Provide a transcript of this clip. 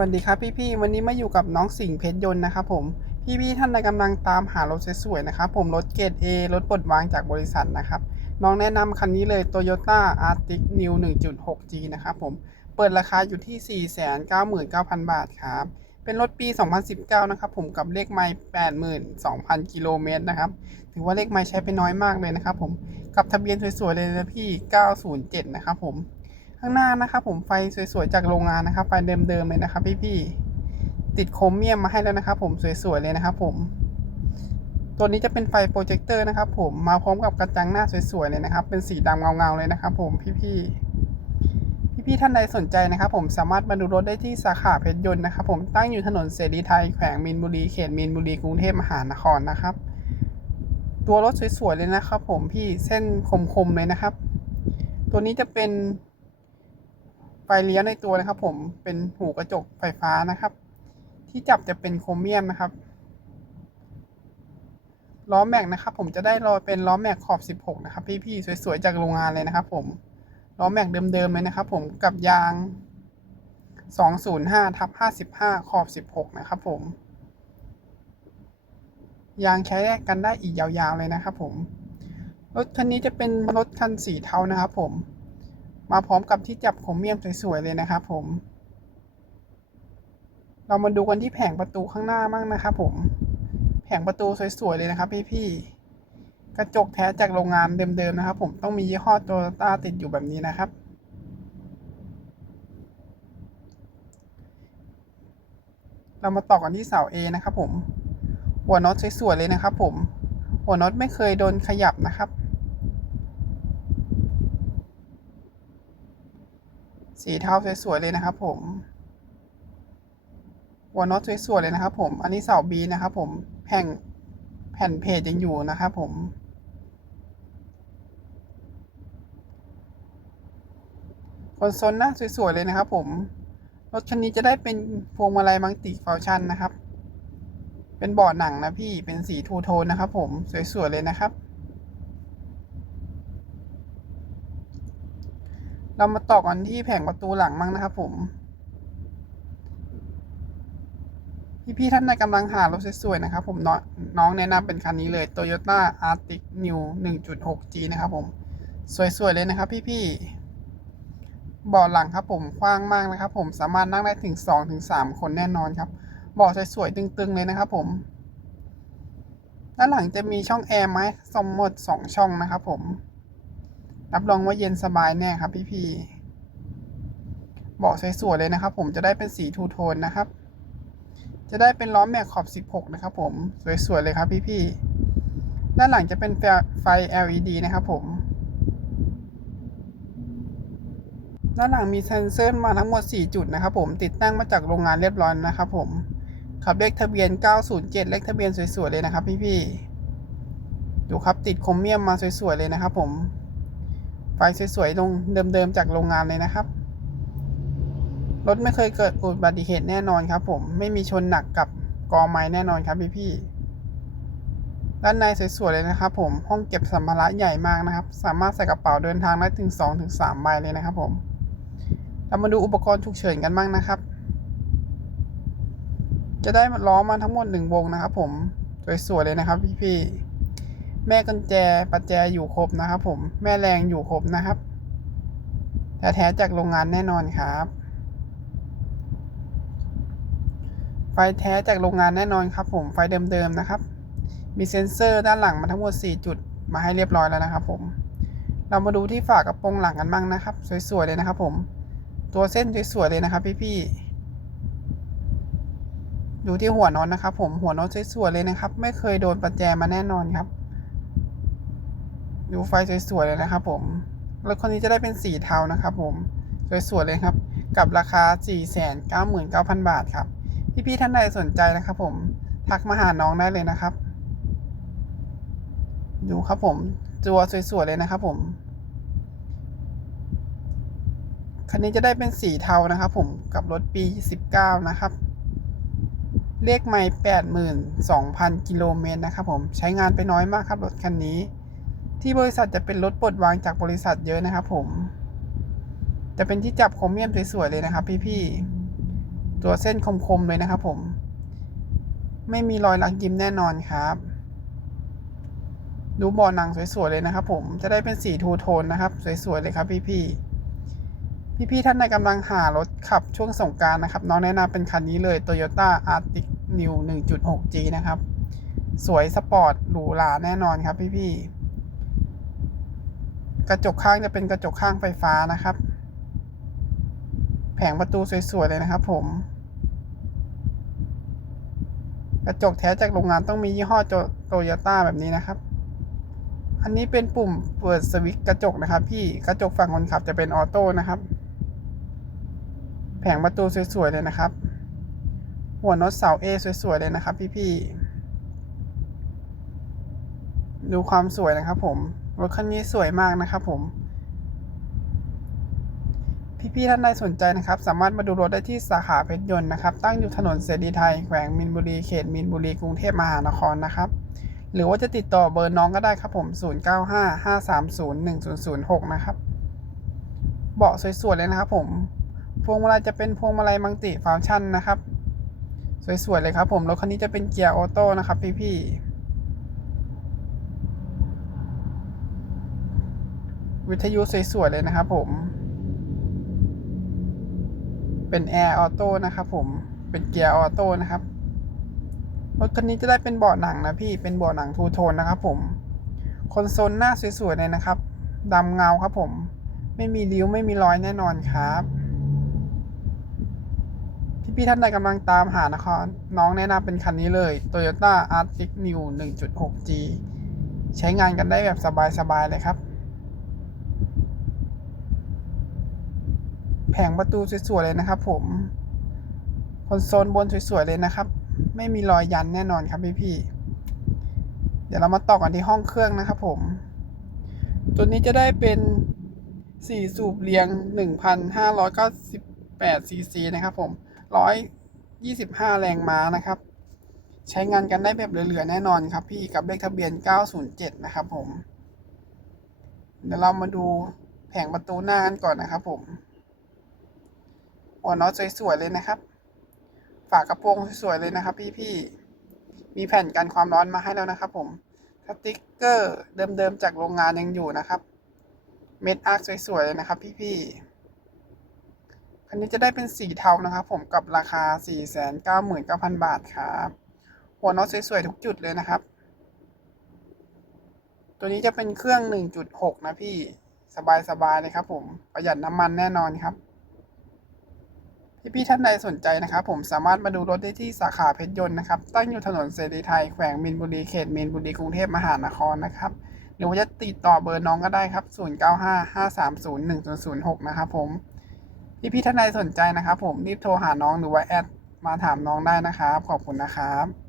วัสดีครับพี่ๆวันนี้มาอยู่กับน้องสิงห์เพชรยนต์นะครับผมพี่ๆท่านใดกำลังตามหารถสวยๆนะครับผมรถเกรด A รถปลดวางจากบริษัทนะครับน้องแนะนำคันนี้เลย Toyota Arctic New 1.6G นะครับผมเปิดราคาอยู่ที่ 499,000 บาทครับเป็นรถปี 2019 นะครับผมกับเลขไมล์82,000 กิโลเมตรนะครับถือว่าเลขไมล์ใช้ไปน้อยมากเลยนะครับผมกับทะเบียนสวยๆเลยนะพี่ 907 นะครับผม ข้างหน้านะครับผมไฟสวยๆจากโรงงานนะครับไฟเดิมๆเลยนะครับพี่ๆติดโครเมียมมาให้แล้วนะครับผมสวยๆเลยนะครับผมตัวนี้จะเป็นไฟโปรเจคเตอร์นะครับผมมาพร้อมกับกระจังหน้าสวยๆเลยนะครับ เป็นสีดำเงาๆเลยนะครับผมพี่ๆพี่ๆท่านใดสนใจนะครับผมสามารถมาดูรถได้ที่สาขาเพชรยนต์นะครับผมตั้งอยู่ถนนเสรีไทยแขวงมีนบุรีเขตมีนบุรีกรุงเทพมหานครนะครับ ตัวรถสวยๆเลยนะครับ ผมพี่เส้นคมๆเลยนะครับ ตัวนี้จะเป็น ไฟเลี้ยวในตัวนะครับผมเป็นหูกระจกไฟฟ้านะครับ ที่จับจะเป็นโครเมียมนะครับล้อแม็กนะครับ ผมจะได้รอเป็นล้อแม็กขอบ 16 นะครับ พี่ๆสวยๆจากโรงงานเลยนะครับ ผมล้อแม็กเดิมๆเลยนะครับ ผมกับยาง 205ทับ55 ขอบ 16 นะครับ ผม ยางใช้แลกกันได้อีกยาวๆเลยนะครับ ผมรถคันนี้จะเป็นรถคันสีเทานะครับ ผม มาพร้อมกับที่จับโครเมียมสวยๆเลยนะครับผม เรามาดูกันที่แผงประตูข้างหน้ามั่งนะครับผม แผงประตูสวยๆเลยนะครับพี่ๆ กระจกแท้จากโรงงานเดิมๆนะครับ ผมต้องมียี่ห้อโตโยต้าติดอยู่แบบนี้นะครับ เรามาต่อกันที่เสา A นะครับผม หัวน็อตสวยๆเลยนะครับผม หัวน็อตไม่เคยโดนขยับนะครับ สีเทาสวยๆเลยนะครับผมหัวน็อตสวยๆเลยนะครับผม อันนี้เสาบีนะครับผมแผ่นแผ่นเพจยังอยู่นะครับผม คอนโซลหน้าสวยๆเลยนะครับผม รถคันนี้จะได้เป็นพวงมาลัยมังติฟังชันนะครับ เป็นเบาะหนังนะพี่ เป็นสีทูโทนนะครับผม สวยๆเลยนะครับ เรามาต่อกันที่แผงประตูหลังมั่งนะครับผมพี่ๆท่านใดกำลังหารถสวยๆนะครับ ผมน้องแนะนำเป็นคันนี้เลย Toyota Arctic New 1.6G นะครับผม สวยๆเลยนะครับพี่ๆเบาะหลังครับผมกว้างมากนะครับ ผมสามารถนั่งได้ถึง 2-3 คนแน่นอนครับเบาะสวยๆตึงๆเลยนะครับผมด้านหลังจะมีช่องแอร์ไหมสมหมด2ช่องนะครับผม รับรองว่าเย็นสบายแน่ครับ พี่ๆเบาะสวยๆเลยนะครับ ผมจะได้เป็นสีทูโทนนะครับ จะได้เป็นล้อแม็กขอบ 16 นะครับ ผมสวยๆเลยครับ พี่ๆด้านหลังจะเป็นไฟ LED นะครับ ผม ด้านหลังมีเซ็นเซอร์มาทั้งหมด 4 จุดนะครับ ผมติดตั้งมาจากโรงงานเรียบร้อยนะครับ ผมขับเลขทะเบียน 907 เลขทะเบียนสวยๆเลยนะครับ พี่ๆ ดูครับติดครเมียมมาสวยๆเลยนะครับผม ไฟสวยๆลงเดิมๆจากโรงงานเลยนะครับ รถไม่เคยเกิดอุบัติเหตุแน่นอนครับ ผมไม่มีชนหนักกับกองไม้แน่นอนครับพี่ๆด้านในสวยๆเลยนะครับ ผมห้องเก็บสัมภาระใหญ่มากนะครับ สามารถใส่กระเป๋าเดินทางได้ถึง2-3ใบเลยนะครับ ผมเรามาดูอุปกรณ์ฉุกเฉินกันบ้างนะครับ จะได้ล้อมาทั้งหมดหนึ่งวงนะครับ ผมสวยๆเลยนะครับ พี่ๆ แม่กุญแจปัจแจอยู่ครบนะครับผมแม่แรงอยู่ครบนะครับแต่แท้จากโรงงานแน่นอนครับ ไฟแท้จากโรงงานแน่นอนครับ ผมไฟเดิมๆนะครับ มีเซ็นเซอร์ด้านหลังมาทั้งหมด 4 จุดมาให้เรียบร้อยแล้วนะครับ ผม เรามาดูที่ฝากระโปรงหลังกันบ้างนะครับ สวยๆเลยนะครับ ผม ตัวเส้นสวยๆเลยนะครับ พี่ๆดูที่หัวน็อตนะครับผมหัวน็อตสวยๆเลยนะครับ ไม่เคยโดนประแจมาแน่นอนครับ ดูไฟสวยๆเลยนะครับผมรถคันนี้จะได้เป็นสีเทานะครับผมสวยๆเลยครับ กับราคา 499,000 บาทครับ พี่ๆท่านใดสนใจนะครับผมทักมาหาน้องได้เลยนะครับ ดูครับผมตัวสวยๆเลยนะครับผมคันนี้จะได้เป็นสีเทานะครับผมกับรถปี 19 นะครับ เลขไม่ 82,000 กิโลเมตรนะครับผมใช้งานไปน้อยมากครับรถคันนี้ ที่บริษัทจะเป็นรถปลดวางจากบริษัทเยอะนะครับผมจะเป็นที่จับครเมียมสวยๆเลยนะครับ พี่ๆตัวเส้นคมๆเลยนะครับ ผม ไม่มีรอยลักยิ้มแน่นอนครับ ดูบอหนังสวยๆเลยนะครับ ผมจะได้เป็นสีทูโทนนะครับ สวยๆเลยครับ พี่ๆพี่ๆท่านใดกำลังหารถขับช่วงสงการนะครับ น้องแนะนำเป็นคันนี้เลย Toyota Arctic New 1.6G นะครับ สวยสปอร์ตหรูหราแน่นอนครับพี่ๆ กระจกข้างจะเป็นกระจกข้างไฟฟ้านะครับ แผงประตูสวยๆเลยนะครับ ผม กระจกแท้จากโรงงานต้องมียี่ห้อโตโยต้าแบบนี้นะครับ อันนี้เป็นปุ่มเปิดสวิตช์กระจกนะครับ พี่กระจกฝั่งคนขับจะเป็นออโต้นะครับ แผงประตูสวยๆเลยนะครับ หัวน็อตเสาเอสวยๆเลยนะครับ พี่ๆดูความสวยนะครับผม รถคันนี้สวยมากนะครับผม พี่ๆท่านใดสนใจนะครับ สามารถมาดูรถได้ที่สาขาเพชรยนต์นะครับ ตั้งอยู่ถนนเสรีไทย แขวงมินบุรี เขตมินบุรี กรุงเทพมหานครนะครับ หรือว่าจะติดต่อเบอร์น้องก็ได้ครับผม 0955301006 นะครับ เบาะสวยๆเลยนะครับผม พวงมาลัยจะเป็นพวงมาลัยมังติฟังก์ชันนะครับ สวยๆเลยครับผม รถคันนี้จะเป็นเกียร์ออโต้นะครับ พี่ๆ วิทยุสวยๆเลยนะครับผม เป็นแอร์ออโต้นะครับผม เป็นเกียร์ออโต้นะครับ รถคันนี้จะได้เป็นเบาะหนังนะพี่ เป็นเบาะหนังทูโทนนะครับผม คอนโซลหน้าสวยๆเลยนะครับดำเงาครับผม ไม่มีริ้วไม่มีรอยแน่นอนครับพี่ๆท่านใดกำลังตามหานะครับน้องแนะนำเป็นคันนี้เลย Toyota Arctic New 1.6G ใช้งานกันได้แบบสบายๆเลยครับ แผงประตูสวยๆเลยนะครับผมคอนโซลบนสวยๆเลยนะครับ ไม่มีรอยยันแน่นอนครับพี่ๆเดี๋ยวเรามาต่อกันที่ห้องเครื่องนะครับผม ตัวนี้จะได้เป็น 4 สูบเรียง 1,598ซีซีนะครับผม 125 แรงม้านะครับ ใช้งานกันได้แบบเหลือๆแน่นอนครับพี่กับเลขทะเบียน 907 นะครับผม เดี๋ยวเรามาดูแผงประตูหน้ากันก่อนนะครับผม หัวน็อตสวยๆเลยนะครับ ฝากระโปรงสวยๆเลยนะครับ พี่ๆมีแผ่นกันความร้อนมาให้แล้วนะครับ ผมสติ๊กเกอร์เดิมๆจากโรงงานยังอยู่นะครับ เม็ดอาร์คสวยๆเลยนะครับ พี่ๆคันนี้จะได้เป็นสีเทานะครับ ผมกับราคา 499,000 บาทครับหัวน็อตสวยๆทุกจุดเลยนะครับ ตัวนี้จะเป็นเครื่อง 1.6 นะพี่ สบายๆเลยครับ ผม ประหยัดน้ำมันแน่นอนครับ พี่ๆท่านใดสนใจนะครับ ผมสามารถมาดูรถได้ที่สาขาเพชรยนต์นะครับ ตั้งอยู่ถนนเสรีไทยแขวงมินบุรีเขตมินบุรีกรุงเทพมหานครนะครับหรือว่าจะติดต่อเบอร์น้องก็ได้ครับ 0955301006 นะครับผมพี่ๆท่านใดสนใจนะครับผมรีบโทรหาน้องหรือว่าแอดมาถามน้องได้นะครับ ขอบคุณนะครับ